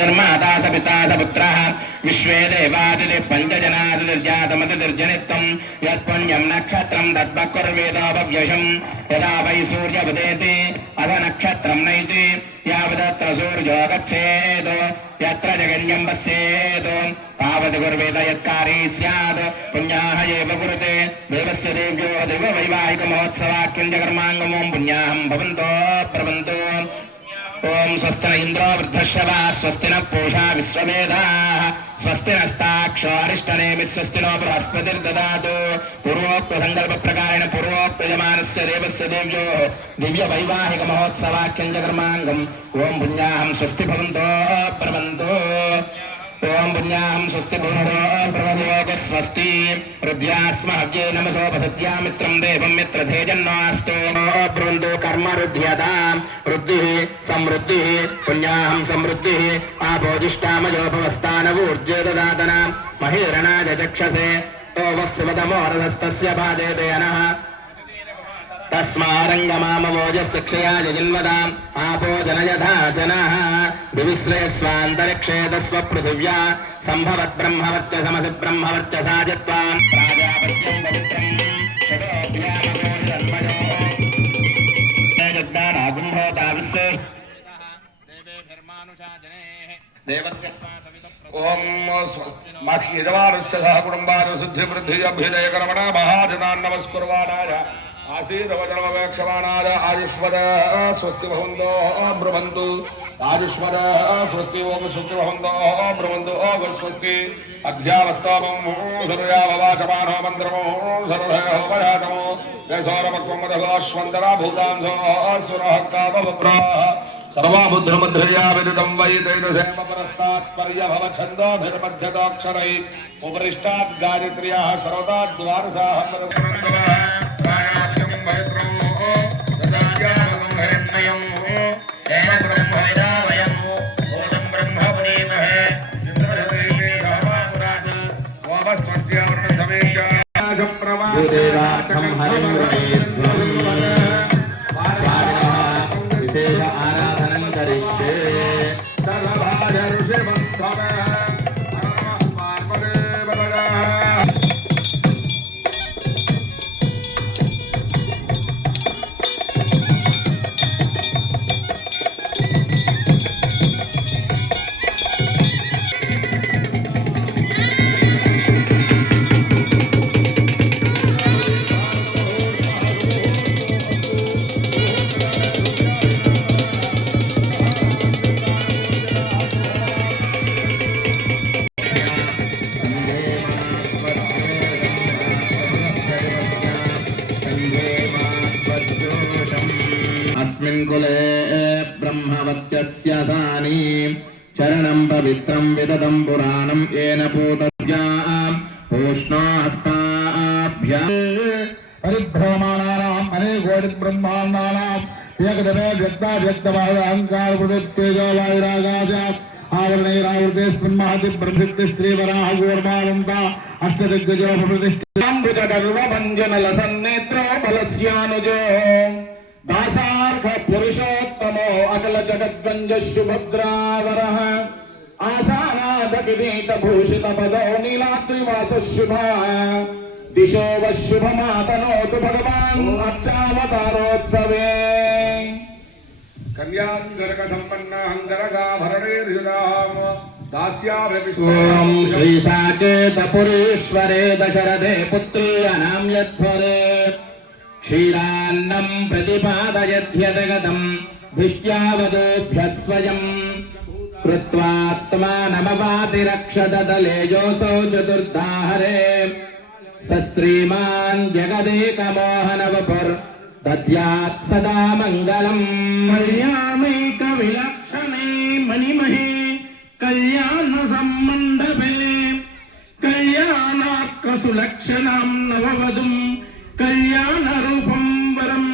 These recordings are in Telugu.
निर्माता स पिता स पुत्रः विश्वे देवादिति पञ्चजनादिर्जातमतिर्जनित्वं यत्पुण्यं नक्षत्रं तद्वक्कुर्वेदोपव्यशं यदा वै सूर्यमुदेति अथ नक्षत्रं नैति यावदत्र सूर्यो गच्छेत् यत्र जगन्यं पश्येत् तावत् कुर्वेद यत्कारी स्यात् पुण्याः एव कुरुते देवस्य देव्यो देववैवाहिकमहोत्सवाख्यं च कर्माङ्गमों पुण्याहं भवन्तो प्रभवन्तु। ओम स्वस्ति न इंद्रो वृद्धश्रवा स्वस्ति न पूषा विश्ववेदाः स्वस्ति नस्ताक्षो अरिष्टनेमिः स्वस्ति नो बृहस्पतिर्ददातु। पूर्वोक्त संकल्प प्रकारेण पूर्वोक्त यजमानस्य देवस्य देव्यो दिव्य वैवाहिक महोत्सवाख्यं च कर्माङ्गम् ओम पुण्याहं स्वस्ति भवन्तो प्रभवन्तु। ओम पुण्याहं स्वस्ति भवन्तो प्रभवन्तु स्वस्ति रुद्रास्महव्ये नमसोपसत्या मित्रं देवं मित्रधेजन्नास्तु ब्रवन्तु कर्म रुध्यतां रुद्धिः समृद्धिः पुण्याहं समृद्धिः आपोजिष्टामयोपवस्थानवूर्जे ददातना महीरणाय चक्षसे ओवस्वदमोरधस्तस्य पादेतेनः तस्मारङ्गमामवोजस्य क्षयाय जिन्वदाम् आपो जनयधा जनः दिविश्रेयस्वान्तरिक्षे तस्व पृथिव्या सम्भवत् ब्रह्मवर्चसमसि ब्रह्मवर्चसाजत्वाम् प्राजापत्यं पवित्रम् शतोऽभ्यामगोजन्मजो ओम यजमानस्य सह कुटुम्बान् सिद्धिवृद्धि अभ्युदयकर्मणा महाजनान् नमस्कुर्वाणाय आशीर्वचनमवेक्षमाणाय आयुष्मद स्वस्ति भवन्तो ब्रुवन्तु आयुष्मद स्वस्ति ओम स्वस्ति भवन्तो ब्रुवन्तु ओम स्वस्ति अध्यावस्तमं सर्वयाववाचमानो मन्त्रमो सर्वहोमयातमो यशोरमक्वमदघोष्वन्दरा भूतांसो सुरः कामवप्राः सर्वाबुद्धमुद्रया विदितं वै तैरसेमपरस्तात्पर्यभव छन्दोभिर्मध्यदाक्षरै उपरिष्टात् गायत्र्याः सर्वदा द्वारसाः प्राणाख्यं भयत्रं ददायामं हरिण्मयं तेन ब्रह्मविदा वयं भूतं ब्रह्मपुनीमहे इन्द्रदेवे रामापुराज सोमस्वस्यावर्तसमेच देवार्थं हरिं विशेष आराधनं करिष्ये। अस्मिन् कुले ब्रह्मवत्यस्य सानी चरणं पवित्रं विदतं पुराणं येन पूतस्यां पूष्णास्ताभ्यां परिभ्रमाणानाम् अनेकोटि ब्रह्माण्डानाम् एकदमे व्यक्ता व्यक्तवाद अहंकार वृत्तेजोवायुरागाजात् आवरणैरावृतेस्मिन् महति ब्रह्मसिद्धि श्रीवराह गौर्मानन्दा अष्टदिग्गजो प्रभृतिष्ठिताम्बुजगर्वभञ्जनलसन्नेत्रो बलस्यानुजो दासार्घ पुरुषोत्तमो अकल जगद्वंज सुभद्रावरः आसानाथ विनीत भूषित पदो नीलाद्रिवास शुभा दिशो वशुभमातनोतु भगवान् अर्चावतारोत्सवे कल्याणगरकधम्पन्नाहङ्गरगाभरणैर्युधाम दास्याभिष्टोम श्री साकेतपुरीश्वरे दशरथे पुत्री अनां यध्वरे क्षीरान्नं प्रतिपादयध्यदगतं धिष्ट्यावदोभ्यः स्वयं कृत्वात्मानमवातिरक्षतदलेजोऽसौ चतुर्धाहरे स श्रीमान् जगदेकमोहनवपुर्दद्यात् सदा मङ्गलम् कल्याणैकविलक्षणे मणिमहे कल्याणसम्मण्डपे कल्याणाक्रसुलक्षणां नववधूं कल्याणरूपं वरं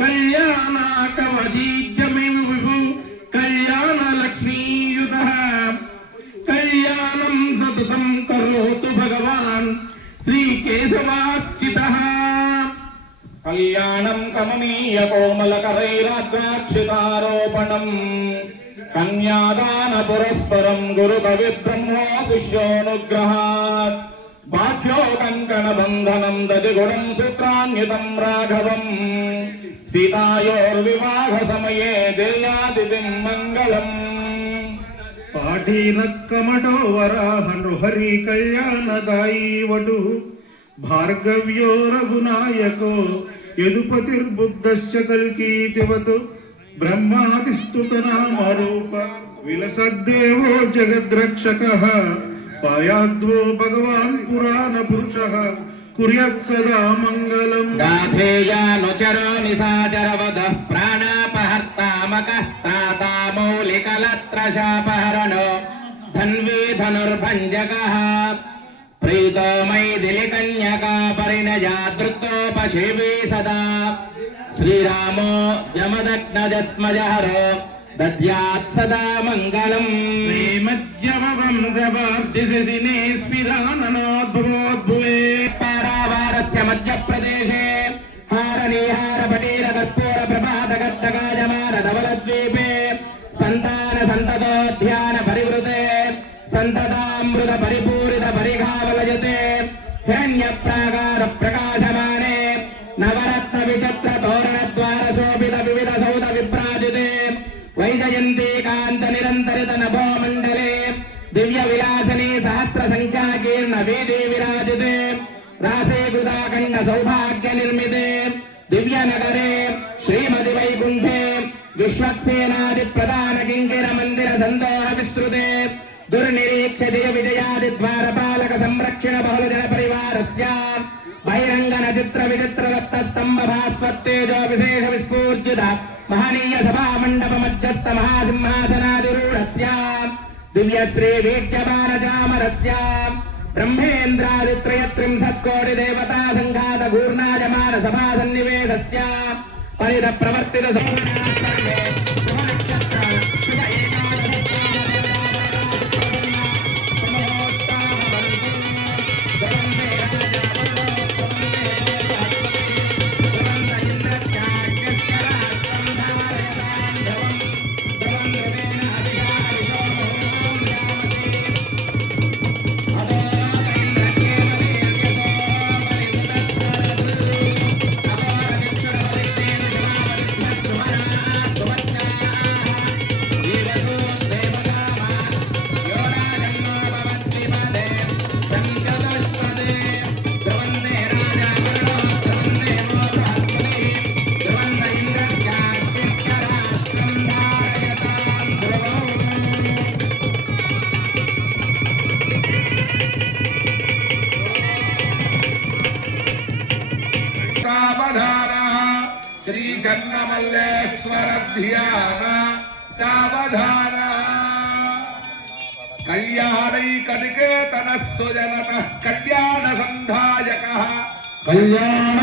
कल्याणाकवदीज्यमेव विभु कल्याणलक्ष्मीयुतः कल्याणं सततं करोतु भगवान् श्रीकेशवाच्युतः कल्याणं कमनीय कोमलकरैराद्राक्षितारोपणम् కన్యాదాన పురస్పరం గురు కవి బ్రహ్మో శిష్యోనుగ్రహాత్ బాధ్యో కంకణ బంధనం దదిగుణం సూత్రాన్యుతం రాఘవం సీతాయోర్వివాహ సమయే దేయాదిదిం మంగళం. పాఠీన కమటో వరాహ నృహరి కళ్యాణదాయీ వటు భార్గవ్యో రఘునాయకో యదుపతిర్బుద్ధశ్చ కల్కీతివతు బ్రహ్మాదిస్తుతనామరూప విలసద్దేవో జగద్రక్షకః పాయాద్వో భగవాన్ పురాణ పురుషః కుర్యాత్ సదా మంగళం. గాధేయానుచరో నిశాచరవదః ప్రాణాపహర్తామకః త్రాతా మౌలికలత్రశాపహరణో ధన్వీ ధనుర్భంజకః ప్రీతో మైథిలికన్యకా పరిణయాదృతోపశేవే సదా శ్రీరామో యమదగ్నజస్మజహరో దద్యాత్ సదా మంగళం. శ్రీమజ్జవంశవార్ధిశిశినే స్మిరాననోద్భవోద్భువే పారావారస్య మధ్యప్రదేశే హారనీహార పటీర కర్పూర ప్రభాత గద్దగాజమాన ధవలద్వీపే సంతాన సంతతోధ్యాన పరివృతే సంతతామృత పరిపూరిత పరిఘావలయతే హిరణ్య ప్రాకార ప్రకాశమానే నవరత్న విచిత్ర తోరణ ద్వార శోభిత వివిధ సౌధ విభ్రాజితే వైజయంతి కాంత నిరంతరిత నభో మండలే దివ్య విలాసనే సహస్ర సంఖ్యాకీర్ణ వేదే విరాజితే రాసే కృతాఖండ సౌభాగ్య నిర్మితే దివ్య నగరే శ్రీమతి వైకుంఠే విశ్వక్సేనాది ప్రధాన కింకిర మందిర సందోహ విస్తృతే దుర్నిరీక్ష జయ విజయాది ద్వారపాలక సంరక్షణ బహుళజన పరివారస్య బహిరంగన చిత్ర విచిత్ర రక్త స్తంభ భాస్వత్తేజో విశేష విస్ఫూర్జిత మహనీయ సభా మండప మధ్యస్థ మహాసింహాసనాదిరూఢస్య దివ్య శ్రీ వీక్యమాన చామరస్య బ్రహ్మేంద్రాదిత్రయత్రింశత్కోటి దేవతా సంఘాత ఘూర్ణాజమాన సభా సన్నివేశస్య పరిత ప్రవర్తిత శుభనక్షత్ర శుభ श्रीचन्नमल्लेश्वर ध्यान सावधान कल्याणैकनिकेतन सुजनत कल्याण संधायकः కళ్యాణ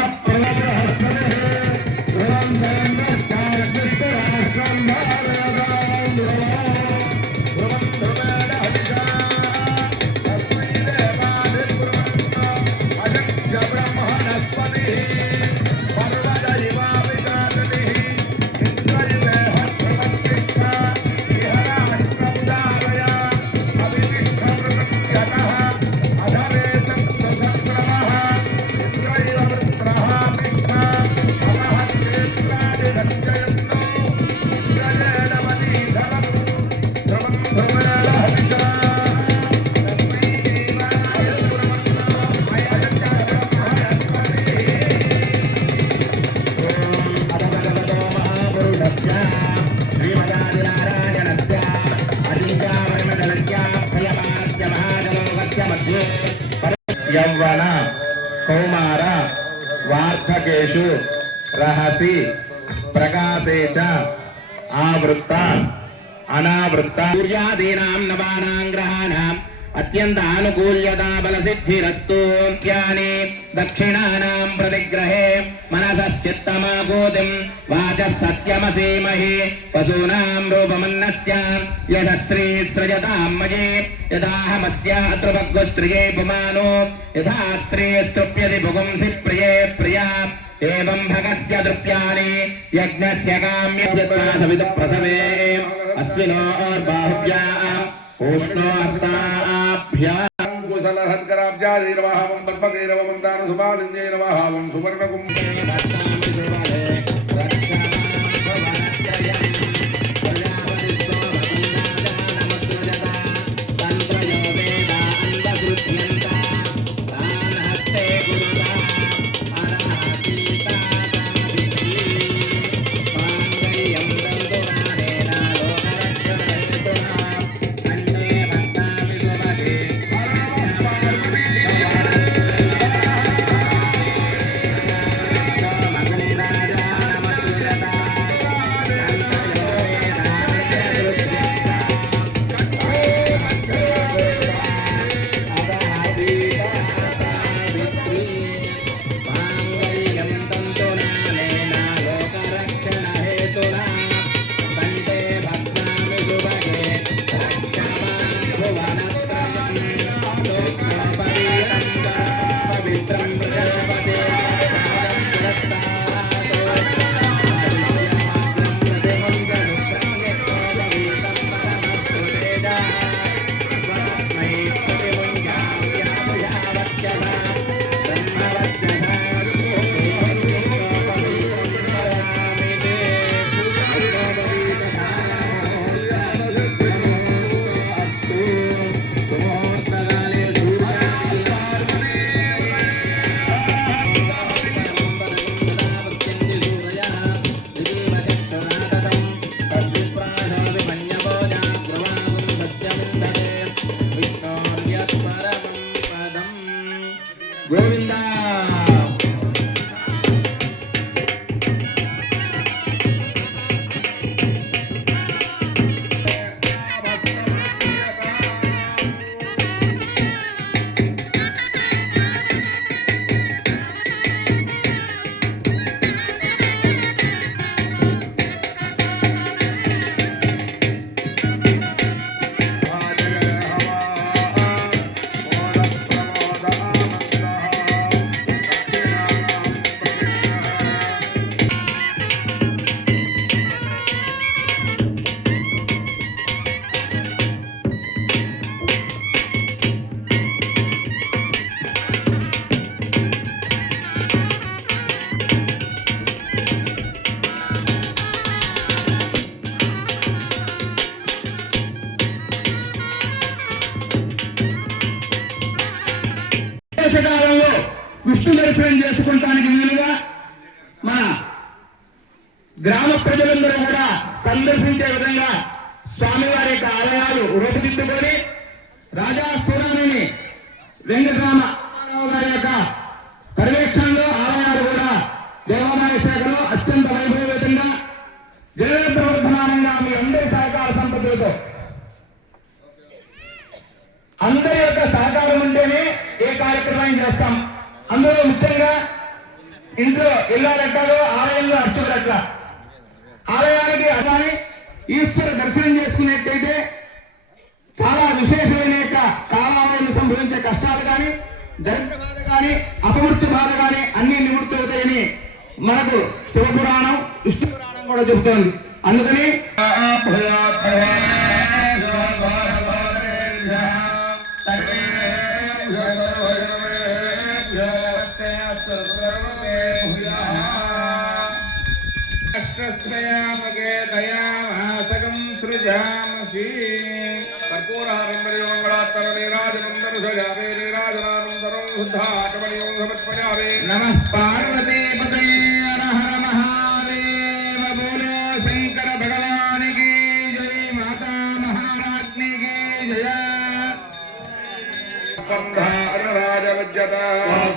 యవ్వన కౌమార వార్ధకేషు రహసి ప్రకాశే చ ఆవృత్త అనావృత్త సూర్యాదీనాం నవానాం గ్రహాణాం అత్యంత అనుకూల్యతా బల సిద్ధిరస్తు జ్ఞానే దక్షిణానాం ప్రతిగ్రహే మనసశ్చిత్తమాకూతిం వాచః సత్యమసీమహి పశూనాం రూపమన్నస్య యశస్రీ సృజతాం మయే యదాహమస్య అతృపగ్వస్త్రియే పుమానో యథా స్త్రీ స్తృప్యతి పుగుంసి ప్రియే ప్రియా एवं भगस्य द्रव्याणि यज्ञस्य काम्यस्य सवितः प्रसवे अस्मिनोर्बाहुभ्याम् उष्णोऽस्ताभ्याम् कुशलहत्कराब्जाधीरवाहवं पद्मगैरवमन्दानसुभालिन्यैरवाहवं सुवर्णकुम्भे గోవిందా కాలంలో విష్ణు దర్శనం చేసుకోవడానికి వీలుగా మన గ్రామ ప్రజలందరూ కూడా సందర్శించే విధంగా స్వామివారి యొక్క ఆలయాలు రూపుదిద్దుకొని రాజా సూరాని వెంకటరామారావు గారి యొక్క పర్యవేక్షణలో ఆలయాలు కూడా దేవాదాయ శాఖలో అత్యంత వైభవోపేతంగా జిల్లా ప్రవర్ధమానంగా మీ అందరి సహకార సంపదలతో అందరి యొక్క సహకారం ఉంటేనే ఏ కార్యక్రమాన్ని చేస్తాం. అందులో ముఖ్యంగా ఇంట్లో ఇల్లాలెట్టాలో ఆలయంలో అర్చకులెట్లా ఆలయానికి అలానే ఈశ్వర దర్శనం చేసుకునేట్టయితే చాలా విశేషమైన యొక్క కాలాలను సంభవించే కష్టాలు కానీ దరిద్ర బాధ కానీ అపమృత్యు బాధ కానీ అన్ని నివృత్తవుతాయని మనకు శివపురాణం విష్ణు పురాణం కూడా చెబుతోంది. అందుకని దయామాసకం సృజామసి నమః పార్వతీ పతయే హర హర మహాదేవ బోలో శంకర భగవానికి జై మాతా మహారాజ్ఞి కి జయ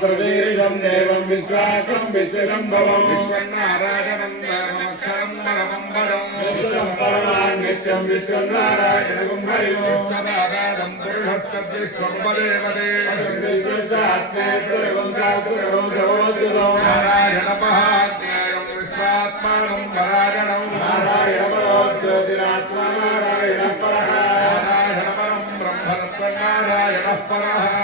सर्वेशं देवं विश्वाकं विश्वशम्भवं विश्वनारायणं नामक्षरं परमं पदं विश्वं नित्यं विश्वनारायणं हरिं विश्वनारायणं पुरुषस्तद्विश्वपदेवदे विश्वसात्मेश्वरं शास्त्रं जगोद्युतं नारायणमहात्म्यं विश्वात्मानं परायणं नारायणपरो ज्योतिरात्मा नारायणः परः नारायणपरं ब्रह्मरत्ननारायणः परः